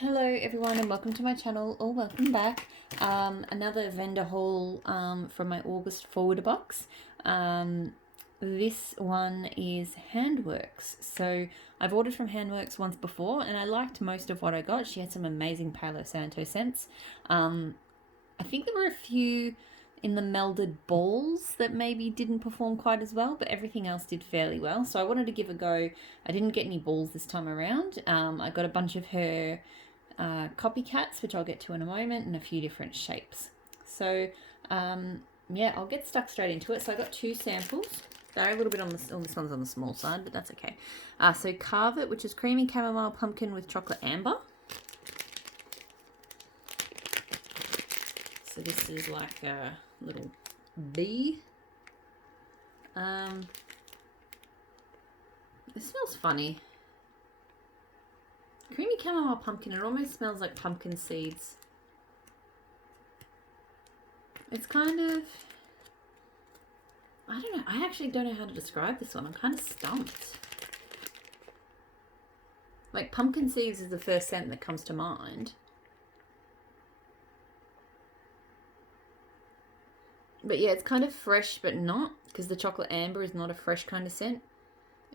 Hello everyone and welcome to my channel, or welcome back. Another vendor haul from my August forwarder box. This one is Handworks. So I've ordered from Handworks once before and I liked most of what I got. She had some amazing Palo Santo scents. I think there were a few in the melded balls that maybe didn't perform quite as well, but everything else did fairly well. So I wanted to give a go. I didn't get any balls this time around. I got a bunch of her copycats, which I'll get to in a moment, and a few different shapes. So yeah, I'll get stuck straight into it. So I got two samples. They're a little bit on this one's on the small side, but that's okay. So Carve It, which is creamy chamomile pumpkin with chocolate amber. So this is like a little bee. It smells funny. Creamy chamomile pumpkin. It almost smells like pumpkin seeds. It's kind of... I don't know. I actually don't know how to describe this one. I'm kind of stumped. Like, pumpkin seeds is the first scent that comes to mind. But yeah, it's kind of fresh, but not. Because the chocolate amber is not a fresh kind of scent.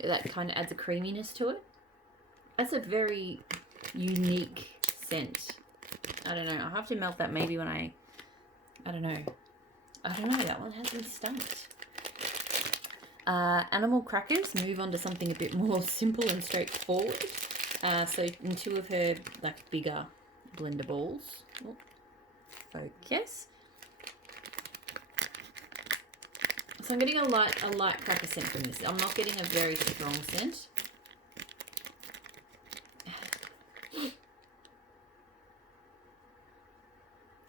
That kind of adds a creaminess to it. That's a very unique scent. I don't know. I'll have to melt that maybe when I don't know. That one has me stumped. Animal crackers. Move on to something a bit more simple and straightforward. So in two of her like bigger blender balls. Oh, focus. So I'm getting a light cracker scent from this. I'm not getting a very strong scent.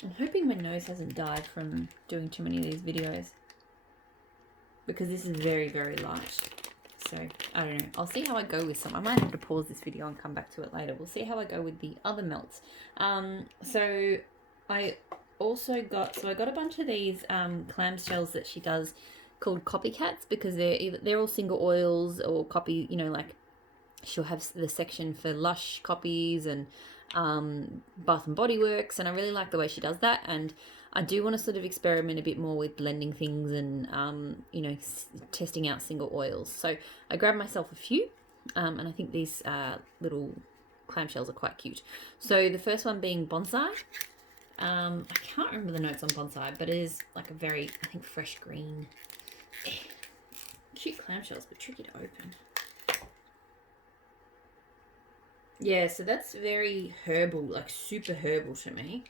I'm hoping my nose hasn't died from doing too many of these videos, because this is very, very light. So, I don't know. I'll see how I go with some. I might have to pause this video and come back to it later. We'll see how I go with the other melts. So I also got, I got a bunch of these clamshells that she does called copycats, because they're all single oils or copy, you know, like she'll have the section for Lush copies and Bath and Body Works, and I really like the way she does that. And I do want to sort of experiment a bit more with blending things and you know, testing out single oils. So I grabbed myself a few, and I think these little clamshells are quite cute. So the first one being Bonsai. I can't remember the notes on Bonsai, but it is like a very, I think, fresh green. Cute clamshells, but tricky to open. Yeah, so that's very herbal, like super herbal to me.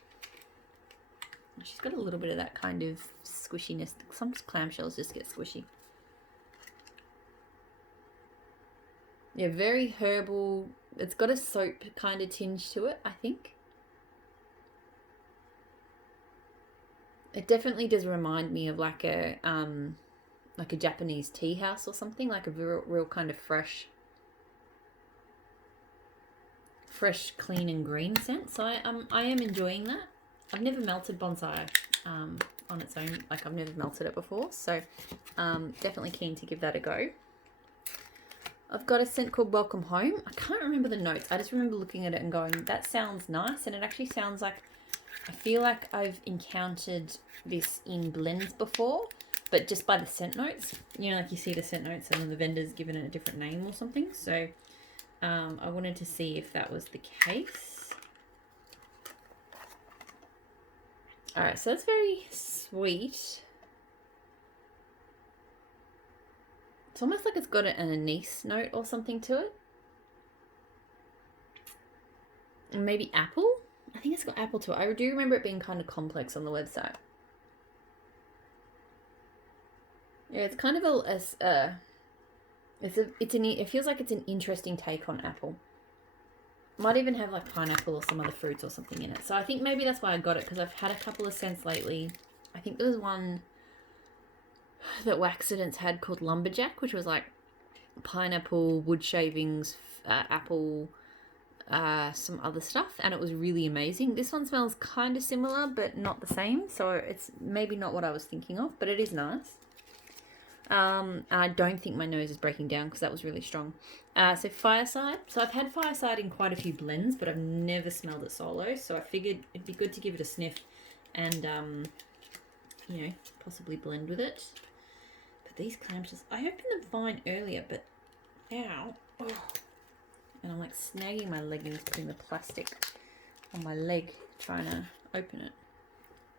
She's got a little bit of that kind of squishiness. Some clamshells just get squishy. Yeah, very herbal. It's got a soap kind of tinge to it, I think. It definitely does remind me of like a Japanese tea house or something, like a real kind of fresh, clean and green scent. So I am enjoying that. I've never melted Bonsai on its own. Like, I've never melted it before. So definitely keen to give that a go. I've got a scent called Welcome Home. I can't remember the notes. I just remember looking at it and going, that sounds nice. And it actually sounds like, I feel like I've encountered this in blends before, but just by the scent notes. You know, like you see the scent notes and then the vendor's given it a different name or something. So I wanted to see if that was the case. Alright, so that's very sweet. It's almost like it's got an anise note or something to it. And maybe apple? I think it's got apple to it. I do remember it being kind of complex on the website. Yeah, it's kind of it feels like it's an interesting take on apple. Might even have like pineapple or some other fruits or something in it. So I think maybe that's why I got it, because I've had a couple of scents lately. I think there was one that Waxidents had called Lumberjack, which was like pineapple, wood shavings, apple, some other stuff, and it was really amazing. This one smells kind of similar, but not the same. So it's maybe not what I was thinking of, but it is nice. I don't think my nose is breaking down because that was really strong. So Fireside. So I've had Fireside in quite a few blends, but I've never smelled it solo. So I figured it'd be good to give it a sniff and, you know, possibly blend with it. But these clamps just, I opened them fine earlier, but ow. Oh. And I'm like snagging my leggings, putting the plastic on my leg, trying to open it.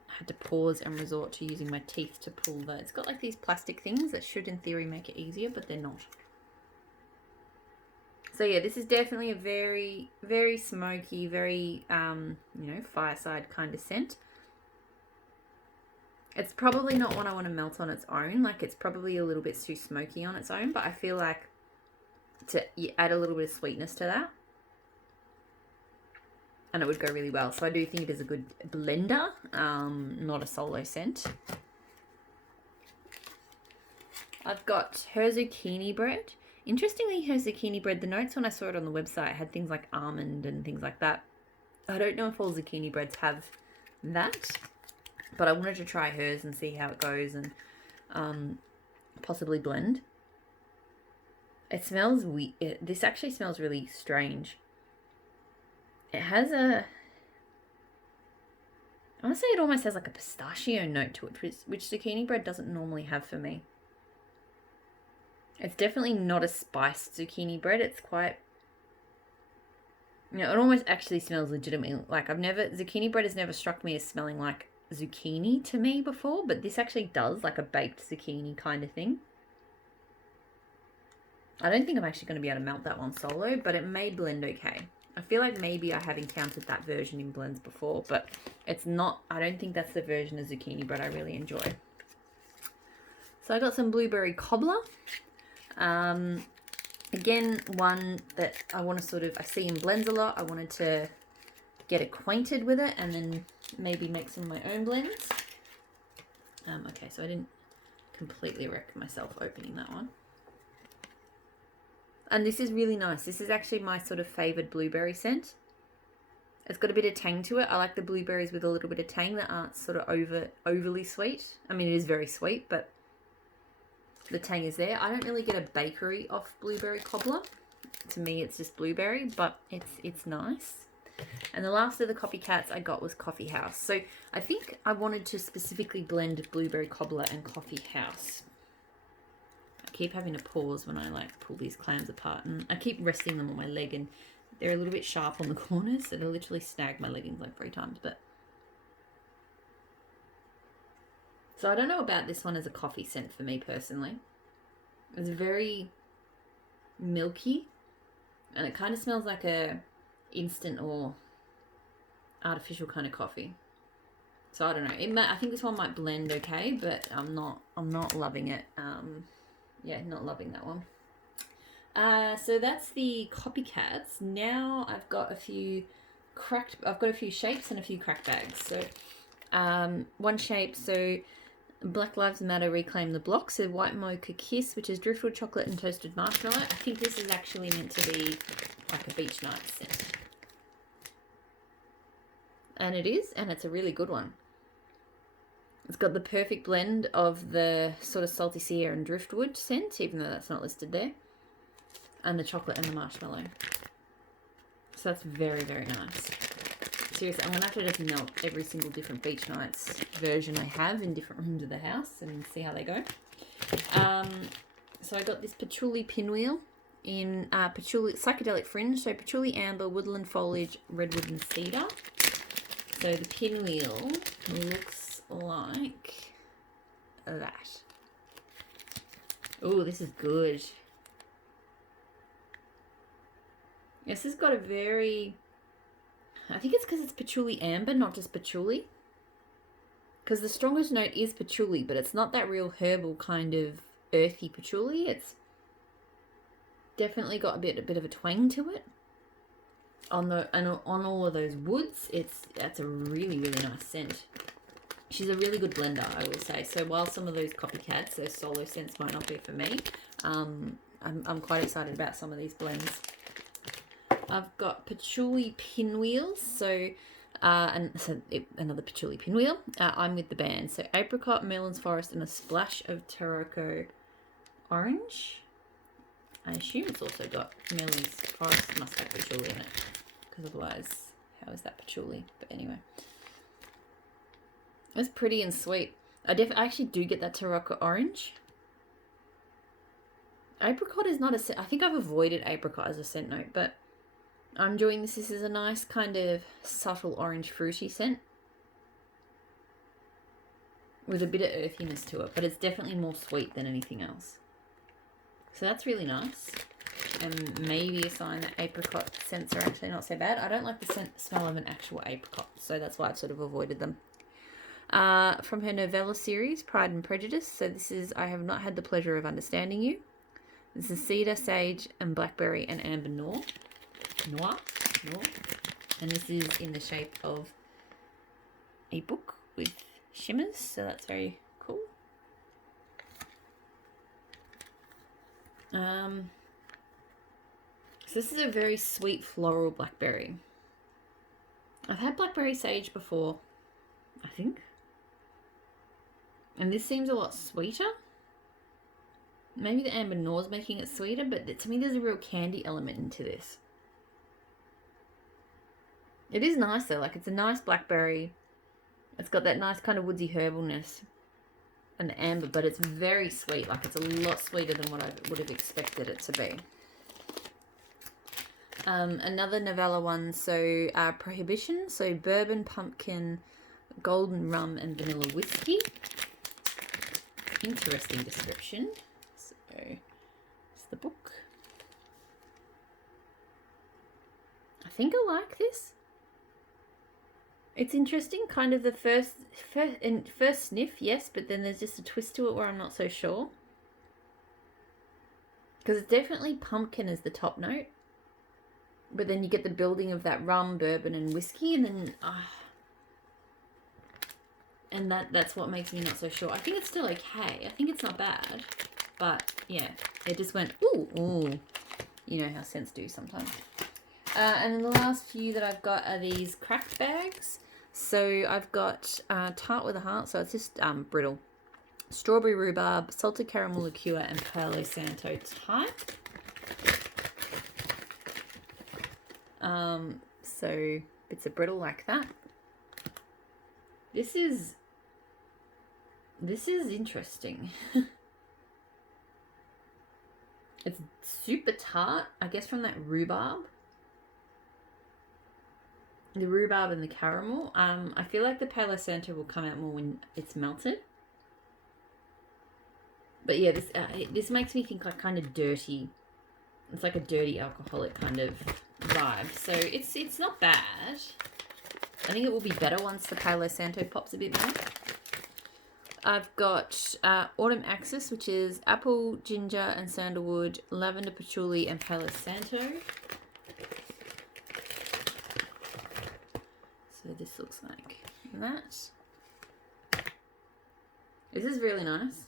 I had to pause and resort to using my teeth to pull the... It's got like these plastic things that should in theory make it easier, but they're not. So yeah, this is definitely a very, very smoky, very, you know, Fireside kind of scent. It's probably not one I want to melt on its own. Like, it's probably a little bit too smoky on its own, but I feel like to add a little bit of sweetness to that, and it would go really well. So I do think it is a good blender, not a solo scent. I've got her zucchini bread. Interestingly, her zucchini bread, the notes when I saw it on the website had things like almond and things like that. I don't know if all zucchini breads have that, but I wanted to try hers and see how it goes and possibly blend. It smells weird. This actually smells really strange. It has a... I want to say it almost has like a pistachio note to it, which zucchini bread doesn't normally have for me. It's definitely not a spiced zucchini bread. It's quite... You know, it almost actually smells legitimately like zucchini bread has never struck me as smelling like zucchini to me before, but this actually does, like a baked zucchini kind of thing. I don't think I'm actually going to be able to melt that one solo, but it may blend okay. I feel like maybe I have encountered that version in blends before, but it's not, I don't think that's the version of zucchini bread I really enjoy. So I got some blueberry cobbler. Again, one that I want to sort of, I see in blends a lot. I wanted to get acquainted with it and then maybe make some of my own blends. Okay, so I didn't completely wreck myself opening that one. And this is really nice. This is actually my sort of favoured blueberry scent. It's got a bit of tang to it. I like the blueberries with a little bit of tang that aren't sort of overly sweet. I mean, it is very sweet, but the tang is there. I don't really get a bakery off blueberry cobbler. To me, it's just blueberry, but it's nice. And the last of the copycats I got was Coffee House. So I think I wanted to specifically blend blueberry cobbler and Coffee House. I keep having to pause when I like pull these clams apart, and I keep resting them on my leg, and they're a little bit sharp on the corners, so they literally snag my leggings like 3 times. But so I don't know about this one as a coffee scent for me personally. It's very milky, and it kind of smells like a instant or artificial kind of coffee. So I don't know. I think this one might blend okay, but I'm not loving it. Yeah, not loving that one. So that's the copycats. Now I've got a few shapes and a few cracked bags. So one shape, so Black Lives Matter Reclaim the Block. So White Mocha Kiss, which is driftwood chocolate and toasted marshmallow. I think this is actually meant to be like a beach night scent. And it is, and it's a really good one. It's got the perfect blend of the sort of salty sea air and driftwood scent, even though that's not listed there, and the chocolate and the marshmallow. So that's very, very nice. Seriously, I'm going to have to just melt every single different beach nights version I have in different rooms of the house and see how they go. So I got this patchouli pinwheel in patchouli psychedelic fringe, so patchouli amber, woodland foliage, redwood and cedar. So the pinwheel looks like that. Oh, this is good. This has got a very, I think it's because it's patchouli amber, not just patchouli. Because the strongest note is patchouli, but it's not that real herbal kind of earthy patchouli. It's definitely got a bit of a twang to it. On all of those woods, that's a really, really nice scent. She's a really good blender, I will say. So while some of those copycats, those solo scents might not be for me, I'm quite excited about some of these blends. I've got patchouli pinwheels, so another patchouli pinwheel. I'm with the band, so apricot, Merlin's forest, and a splash of Taroko orange. I assume it's also got Millie's forest muscat patchouli in it, because otherwise, how is that patchouli? But anyway, it's pretty and sweet. I actually do get that Tarocca orange. Apricot is not a scent. I think I've avoided apricot as a scent note, but I'm enjoying this. This is a nice kind of subtle orange fruity scent with a bit of earthiness to it, but it's definitely more sweet than anything else. So that's really nice, and maybe a sign that apricot scents are actually not so bad. I don't like the smell of an actual apricot, so that's why I've sort of avoided them. From her novella series, Pride and Prejudice. So this is I Have Not Had the Pleasure of Understanding You. This is cedar, sage, and blackberry and amber noir. And this is in the shape of a book with shimmers, so that's very cool. So this is a very sweet floral blackberry. I've had blackberry sage before, I think. And this seems a lot sweeter. Maybe the amber noir is making it sweeter, but to me there's a real candy element into this. It is nice though, like it's a nice blackberry. It's got that nice kind of woodsy herbalness and the amber, but it's very sweet. Like it's a lot sweeter than what I would have expected it to be. Another novella one, so Prohibition, so bourbon, pumpkin, golden rum, and vanilla whiskey. Interesting description. So it's the book. I think I like this. It's interesting, kind of the first sniff, yes, but then there's just a twist to it where I'm not so sure. Because it's definitely pumpkin as the top note. But then you get the building of that rum, bourbon, and whiskey, and then... and that's what makes me not so sure. I think it's still okay. I think it's not bad. But, yeah, it just went, ooh. You know how scents do sometimes. And then the last few that I've got are these cracked bags. So I've got Tart with a Heart, so it's just brittle. Strawberry rhubarb, salted caramel liqueur, and Palo Santo type. So bits of brittle like that. This is interesting. It's super tart, I guess, from that rhubarb. The rhubarb and the caramel. I feel like the Palo Santo will come out more when it's melted. But yeah, this makes me think like kind of dirty. It's like a dirty alcoholic kind of vibe. So it's not bad. I think it will be better once the Palo Santo pops a bit more. I've got Autumn Axis, which is apple, ginger, and sandalwood, lavender, patchouli, and Palo Santo. So this looks like that. This is really nice.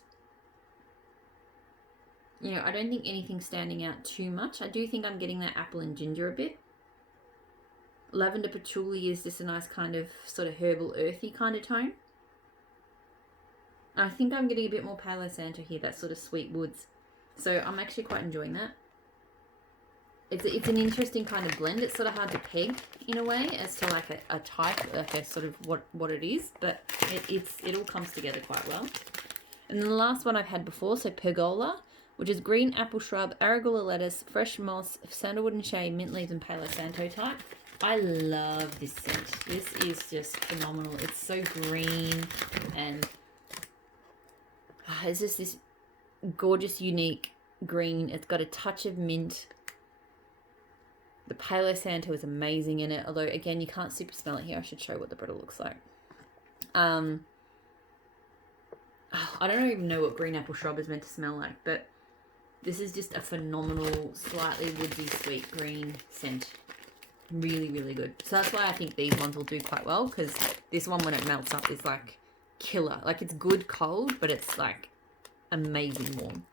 You know, I don't think anything's standing out too much. I do think I'm getting that apple and ginger a bit. Lavender patchouli is just a nice kind of sort of herbal, earthy kind of tone. I think I'm getting a bit more Palo Santo here, that sort of sweet woods. So I'm actually quite enjoying that. It's an interesting kind of blend. It's sort of hard to peg in a way as to like a type, like a sort of what it is, but it all comes together quite well. And then the last one I've had before, so Pergola, which is green apple shrub, arugula lettuce, fresh moss, sandalwood and shea, mint leaves, and Palo Santo type. I love this scent. This is just phenomenal. It's so green and it's just this gorgeous, unique green. It's got a touch of mint. The Palo Santo is amazing in it, although again you can't super smell it here. I should show what the brittle looks like. I don't even know what green apple shrub is meant to smell like, but this is just a phenomenal, slightly woodsy, sweet green scent. Really, really good. So that's why I think these ones will do quite well, because this one, when it melts up, is like killer. Like it's good cold, but it's like amazing warm.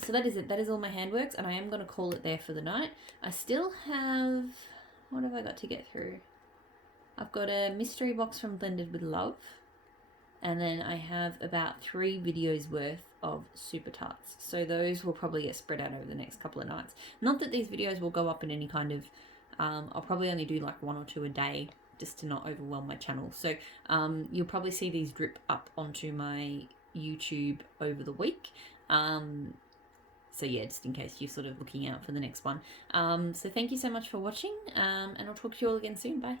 So that is it. That is all my handworks, and I am going to call it there for the night. I still have... What have I got to get through? I've got a mystery box from Blended with Love. And then I have about 3 videos worth of super tarts. So those will probably get spread out over the next couple of nights. Not that these videos will go up in any kind of, I'll probably only do like 1 or 2 a day just to not overwhelm my channel. So you'll probably see these drip up onto my YouTube over the week. So yeah, just in case you're sort of looking out for the next one. So thank you so much for watching, and I'll talk to you all again soon. Bye.